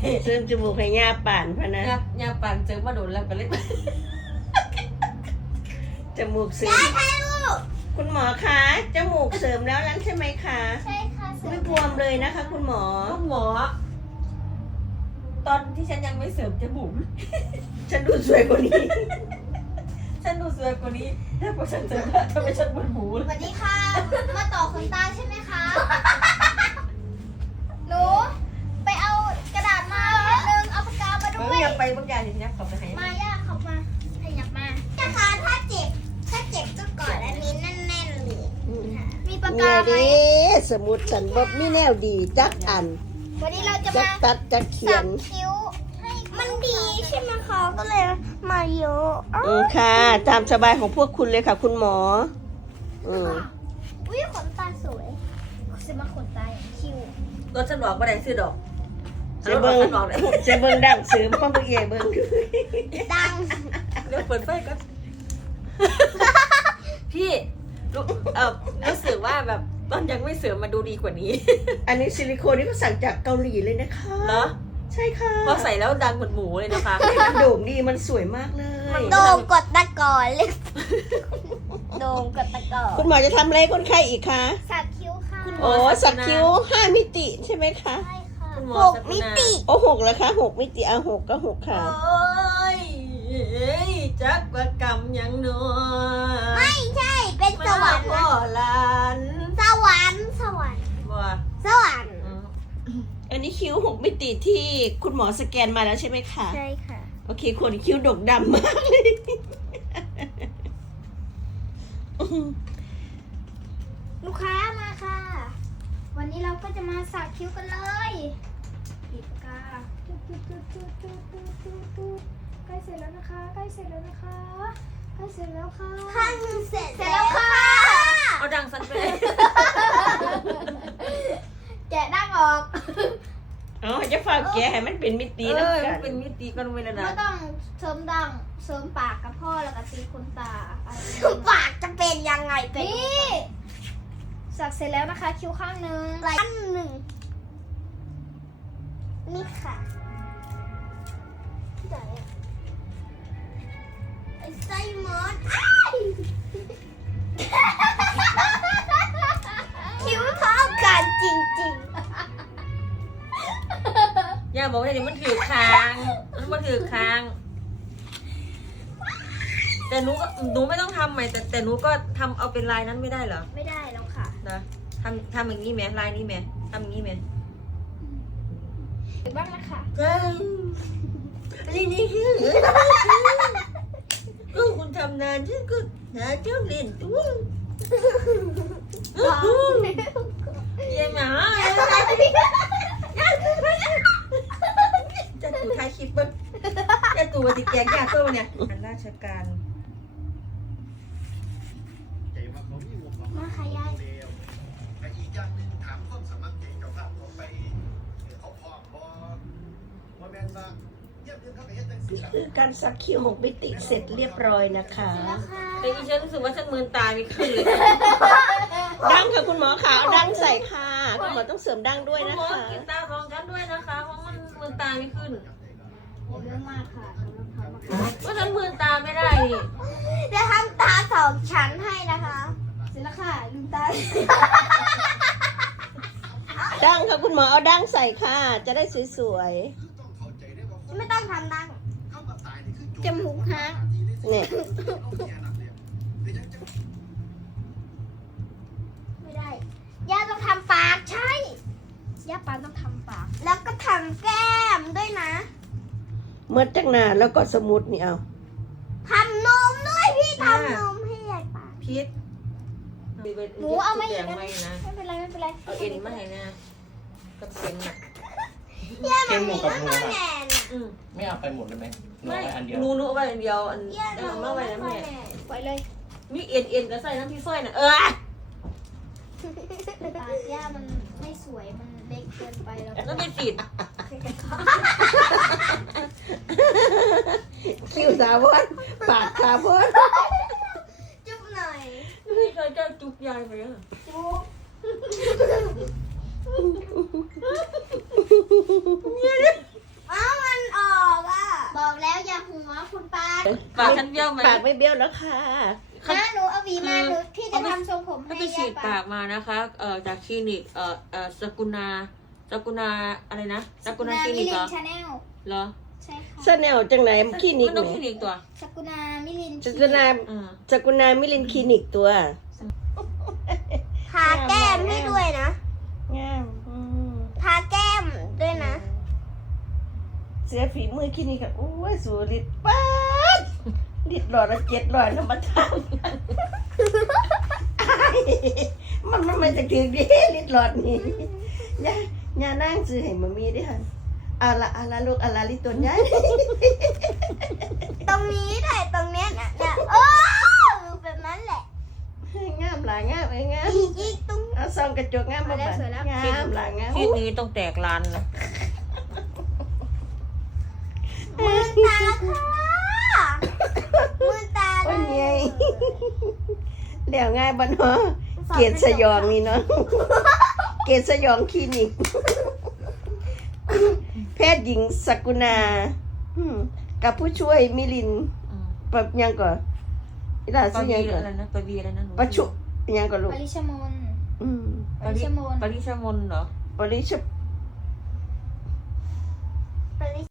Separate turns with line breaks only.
เสริมจมูกให้ย่าป่านพะนะ
ยาปั่นเจอมาโดนแล้วก็เลย
จมูกเสริมคุณหมอคะจมูกเสริมแล้วนั้นใช่ไหมคะ
ใช่ค่ะ
ไม่บวมเลยนะคะ คุณหมอ
คุณหมอ ตอนที่ฉันยังไม่เสริมจมูก
ฉันดูสวยกว่านี้
ฉันดูสวยกว่านี้ถ้าพอฉันเจอแล้วทำไมฉันบนหู
สวัสดีค่ะ มาต่อขนตาใช่ไหมคะ หนูไปเอากระดาษมาแผ่นหนึงเอาปากกามาด้วย
อยากไปบางอย่างอย่างนี้ขอบไปให้
มาย่าขับมาขยับมานะคะถ้าเจ็บก็กอดอันนี้แน่นๆเลยมีปาก
เมี
กาย ไหม
ดีสมุดสันบบมีแนวดีจักอัน
วันนี้เราจะ
จัก
มา
ตัดจักเขีย
สั
น
กคิ้วให้มันดีใช่ไหมคะก็เลยมาเยอะ
ค่ะ ตามสบายของพวกคุณเลยค่ะ คุณหมอ
อุ้ยขนตาสวยจะมาขนตาอย่างคิ้ว
รถฉันบอกว่าได้ซื้อดอก
เจเบิง
ฉันบอกเลย
เจเบิงดังเสริมข้อมือเย่เบิงด้วย
ดัง
เดี๋ยวเปิดไฟกัน พี่รู้สึกว่าแบบตอนยังไม่เสริมมาดูดีกว่านี้
อันนี้ซิลิโคนนี่ก็สั่งจากเกาหลีเลยนะคะ
เหรอ
ใช่ค่ะ
พอใส่แล้วดังเหมือนหมูเลยนะคะ
มันโด่งดีมันสวยมากเลย
โดมกดตะกอนเลยโดมกดตะกอน
คุณหมอจะทำอะไรคนไข้อีกคะ
สักคิ้วค่ะ
โอ้สักคิ้ว5 มิติใช่ไหมคะ
ใช่ค่ะ
คุณหมอ
6
สัก
มิ
นา
ติ
โอ้6แล้วคะ6 มิติเอา6ก็6ค่ะ
โอ้ยจักว่ากรรมยังหนอ
ไม่ใช่ เป็นสวรรค์
พ่อ
นะ
หลาน
สวรรค์สวรรค์
บ่
สวรรค์
อันนี้คิ้ว6 มิติที่คุณหมอสแกนมาแล้วใช่ไหมคะ
ใช่ค่ะ
โอเคคนคิ้วดกดำมากเลย
ลูกค้ามาค่ะ วันนี้เราก็จะมาสักคิ้วกันเลยปิดปากกาใกล้เสร็จแล้วนะคะใกล้เสร็จแล้วนะคะใกล้เสร็จแล้วค่ะขั้นเสร็จแล้วค่ะ
เอาดังสันไปเลย
แกะดั้งออก
อ๋อจะฝากแกให้มันเป็นมิติ
เอ
นะ
อ
กั
มัน นเป็นมิติกันเวลา
ไม่ต้องเสริมดั้งเสริมปากกับพ่อแล้วก็ตีขนตาปากจะเป็นยังไงเป็นนี่สักเสร็จแล้วนะคะคิ้วข้างหนึ่งข้างหนึ่งนี่ค่ะไหนอะไอ้ไส้มอสคิ้วเท่ากันจริง
อย่าบอกว่าเดี๋ยวมันถือคางมันถือคาง แต่หนูไม่ต้องทำใหม่แต่หนูก็ทำเอาเป็นลายนั้นไม่ได้เหรอ
ๆ ไม่ได้แล้วค่ะ
นะทำอย่างนี้ไหมลายนี้ไหมทำอย่างนี้ไหม
อีกบ้างนะคะ
นี่ก็คุณทำนานฉันก็หาเจ้าเล่นตัวเยี่ยมอ่ะจะตู่ท้ายคลิปบ้างจะตู่วันที่แกงยาเพิ่มเนี่ยราชการ
มาค่ะยาย
แต่อีกอย่างหนึ่งถามความสมัครใจเจ้าภาพเขาไปเขาพร้อมบ่ว่าแม่นว่าเยี่ยมเยือนเขาไปเฮ็ดจังซี่ล่ะ
คือการสักคิ้ว6 มิติเสร็จเรียบร้อยนะคะ
แล้วค่ะ
แต่อีฉันรู้สึกว่าฉันมือตาไม่ขึ้นเลย
ดังค่ะคุณหมอค่ะเอาดังใส่ค่ะคุณหมอต้องเสริมดังด้วย
คุณ
นะ
หมอ
คะ
กินตาของฉันด้วยนะคะเพราะมันมือตาไม่ขึ้น
เยอะมากค่ะสำหรับเขามาค่ะ
เพราะฉันมือตาไม่ได้นี่
จะทำตาสองชั้นให้นะคะ เสร็จแล้วค่ะลืมตา
ดังค่ะคุณหมอเอาดังใส่ค่ะ จะได้สวย
ต้องเข้าใจได้ว่า
ไม่ต้องทำดัง
เข้ามาตายนี่คือ
จมูกฮะ
ๆเนี่ย
ไม่ได้ ย่าต้องทำปากใช่ ย่าปานต้องทำปาก แล้วก็ทำแก้มด้วยนะ
เมื่อจักหนาแล้วก็สมุดนี่เอา
ทำนมด้วยพี่ทำนมให้ยายปาน
พิษ
หนูเอาไม่
แด
อีก
ง
นะ
ไม่นะ
ไม่เป็นไรไม่เป็นไร
เอาเอ็นมาให้นะกับเสียงน่ะ
ย่ามันมีมากกว่าแนน
อืม
ไม่เอาไปหมดเลยไหมหนู
ไม่
เอาไปอันเดียว
หนูเอาไว้อันเดียวอัน
ย่า
เออมาไว้นะแม่
ปล่อยเลย
มีเอ็นก็ใส่น้ำพี่สร้อยน่ะ
ปากย่ามันไม่สวยมันเล็กเกินไปแล้ว
แล้วไปติด
คิ้วสาวอนปากสาวอน
จุ๊บหน่อย
พี่เคยจะจุกยายไปอ่ะ
จุ๊บ
ปากฉันเบี้ยวไหม
ปากไม่เบี้ยวแล้วค่ะ
นะหนูเอาหวีมาหนูพี่จะทำทรงผม
ถ้า
ให้
ไปฉีดปากมานะคะ จากคลินิกสกุณาอะไรนะสกุณาคลินิกเหรอ
ชาแนล
เหรอ
ใช่ค่ะ
ซาแนลจังไหนคลินิก
มันต้อง
ไห
คลิ
น
นิกตัว
สกุณามิลิน
สกุณา
อ่า
สกุณามิลินคลินิกตัว
ทาแก้มให้ด้วยนะ
งาม
ทาแก้มด้วยนะ
เสียฝีมือคลินิกค่ะโอ้ยสูริดป๊าดลิดหลอดละ700น้ำมันทางมันไม่จะถึงดิลิดหลอดนี่ย่านั่งซื้อให้มามีด้วยค่ะเอาละลูกเอาละลิตัวใหญ่
ตรงนี้ด้วยตรงเนี้ยนะโอ้แบบนั้นแหละ
งามหลางามงาม
อีกตรง
เอาซองกระจกงามมา
สวยแล้ว
บัด
สวยแล้ว
งามหลางาม
คลิปนี้ต้องแตกร้านนะ
มือตาค่ะมือตา
โอ้ยเมียเดี๋ยวง่ายบ้านเนาะเกศสยองนี่เนาะเกศสยองคลินิก แพทย์หญิงสกุณากับผู้ช่วยมิลินปะยังก่อนอีหลา
ป
ซื้อ
วี
ยังก่อน
อะไรนะปวีอะไรนะหนู
ประชุยังก่อนลูก
ปริชมน
ปริชมนเหรอ
ปริช